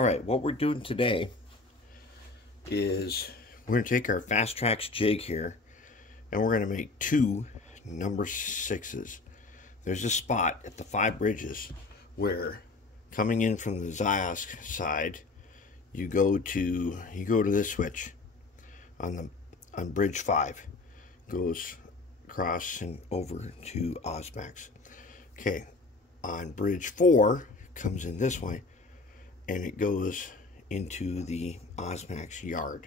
Alright, what we're doing today is we're going to take our Fast Trax jig here and we're going to make two number 6s. There's a spot at the 5 bridges where, coming in from the Ziosk side, you go to this switch on bridge 5. Goes across and over to Osmax. Okay, on bridge 4 comes in this way and it goes into the Osmax yard.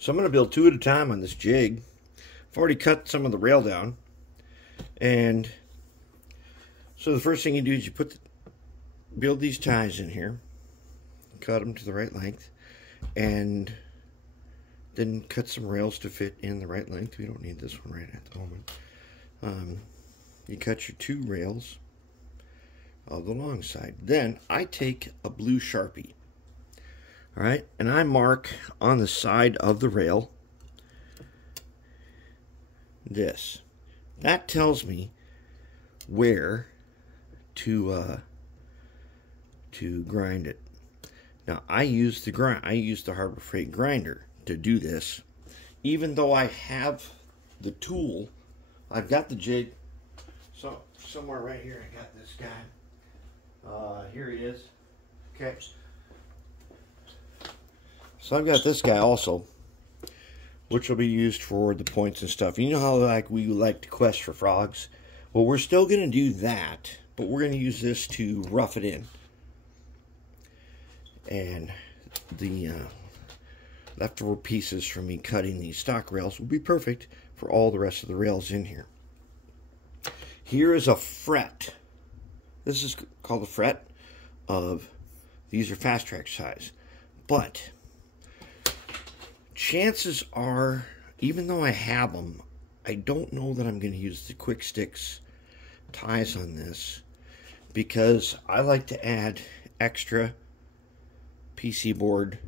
So I'm going to build 2 at a time on this jig. I've already cut some of the rail down, and so the first thing you do is you build these ties in here, cut them to the right length, and then cut some rails to fit in the right length. We don't need this one right at the moment. You cut your 2 rails of the long side. Then I take a blue Sharpie, all right, and I mark on the side of the rail this. That tells me where to grind it. Now I use the Harbor Freight grinder to do this. Even though I have the tool, I've got the jig. So somewhere right here I got this guy. Here he is. Okay. So I've got this guy also, which will be used for the points and stuff. You know how we like to quest for frogs? Well, we're still going to do that, but we're going to use this to rough it in. And the leftover pieces from me cutting these stock rails will be perfect for all the rest of the rails in here. Here is a fret. This is called a fret of, these are Fast Trax size. But chances are, even though I have them, I don't know that I'm going to use the Quick Sticks ties on this, because I like to add extra PC board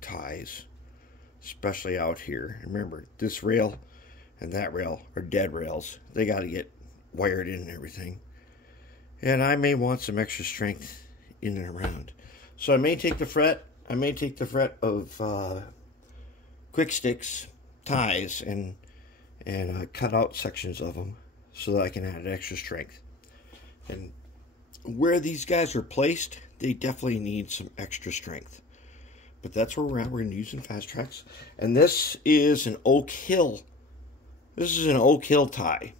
ties, especially out here. Remember, this rail and that rail are dead rails. They got to get wired in and everything. And I may want some extra strength in and around. So I may take the fret. I may take the fret of Quick Sticks ties and cut out sections of them so that I can add extra strength. And where these guys are placed, they definitely need some extra strength. But that's where we're at. We're going to use some Fast Trax. And this is an Oak Hill. This is an Oak Hill tie.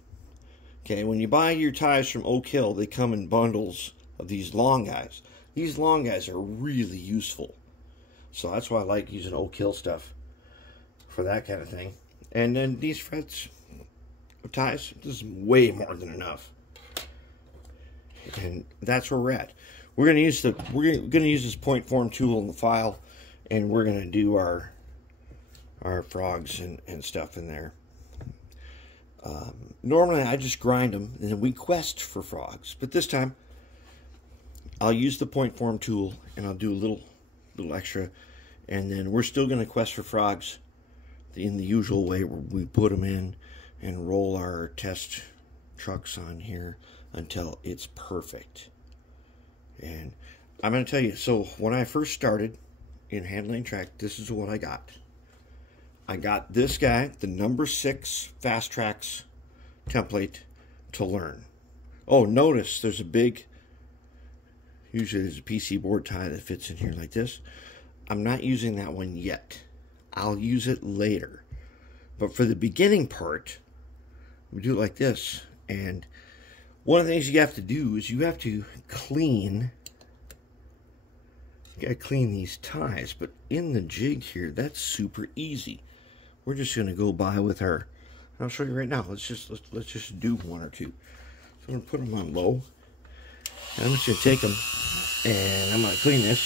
Okay, when you buy your ties from Oak Hill, they come in bundles of these long guys. These long guys are really useful. So that's why I like using Oak Hill stuff for that kind of thing. And then these frets of ties, this is way more than enough. And that's where we're at. We're going to use this point form tool in the file, and we're going to do our frogs and stuff in there. Normally I just grind them and then we quest for frogs, but this time I'll use the point form tool and I'll do a little extra, and then we're still going to quest for frogs in the usual way, where we put them in and roll our test trucks on here until it's perfect. And I'm going to tell you, so when I first started in handling track, this is what I got. I got this guy, the number 6 Fast Trax template to learn. Oh, notice there's a big, usually there's a PC board tie that fits in here like this. I'm not using that one yet. I'll use it later. But for the beginning part, we do it like this. And one of the things you have to do is you have to clean. You gotta clean these ties. But in the jig here, that's super easy. We're just gonna go by with our. I'll show you right now. Let's just do 1 or 2. So I'm gonna put them on low, and I'm just gonna take them and I'm gonna clean this.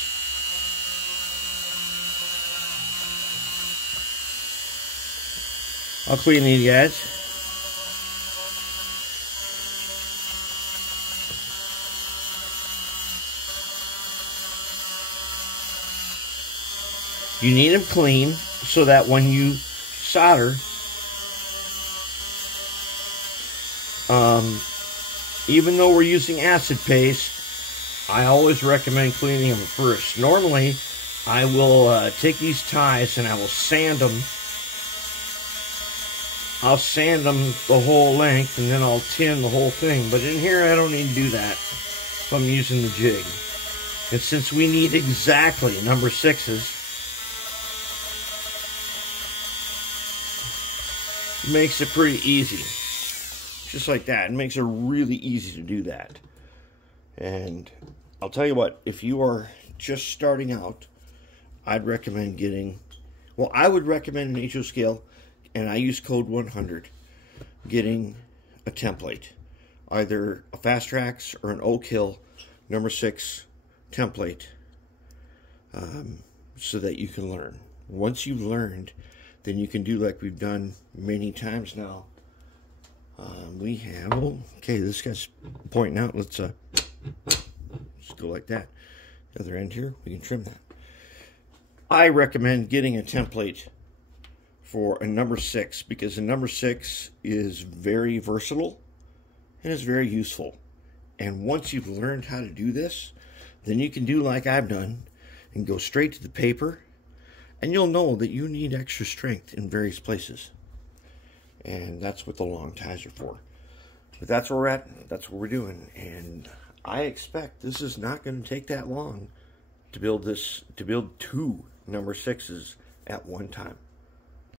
I'll clean these guys. You need them clean so that when you solder, even though we're using acid paste, I always recommend cleaning them first. Normally, I will take these ties and I will sand them. I'll sand them the whole length and then I'll tin the whole thing. But in here, I don't need to do that if I'm using the jig. And since we need exactly number 6s, it makes it pretty easy. Just like that. It makes it really easy to do that. And I'll tell you what, if you are just starting out, I'd recommend getting, well, I would recommend an HO scale, and I use code 100, getting a template. Either a Fast Trax or an Oak Hill number 6 template, so that you can learn. Once you've learned, then you can do like we've done many times now. We have, oh, okay, this guy's pointing out. Let's go like that. The other end here, we can trim that. I recommend getting a template for a number 6 because a number 6 is very versatile and is very useful. And once you've learned how to do this, then you can do like I've done and go straight to the paper, and you'll know that you need extra strength in various places. And that's what the long ties are for. But that's where we're at. That's what we're doing. And I expect this is not going to take that long to build this, to build 2 number 6s at one time.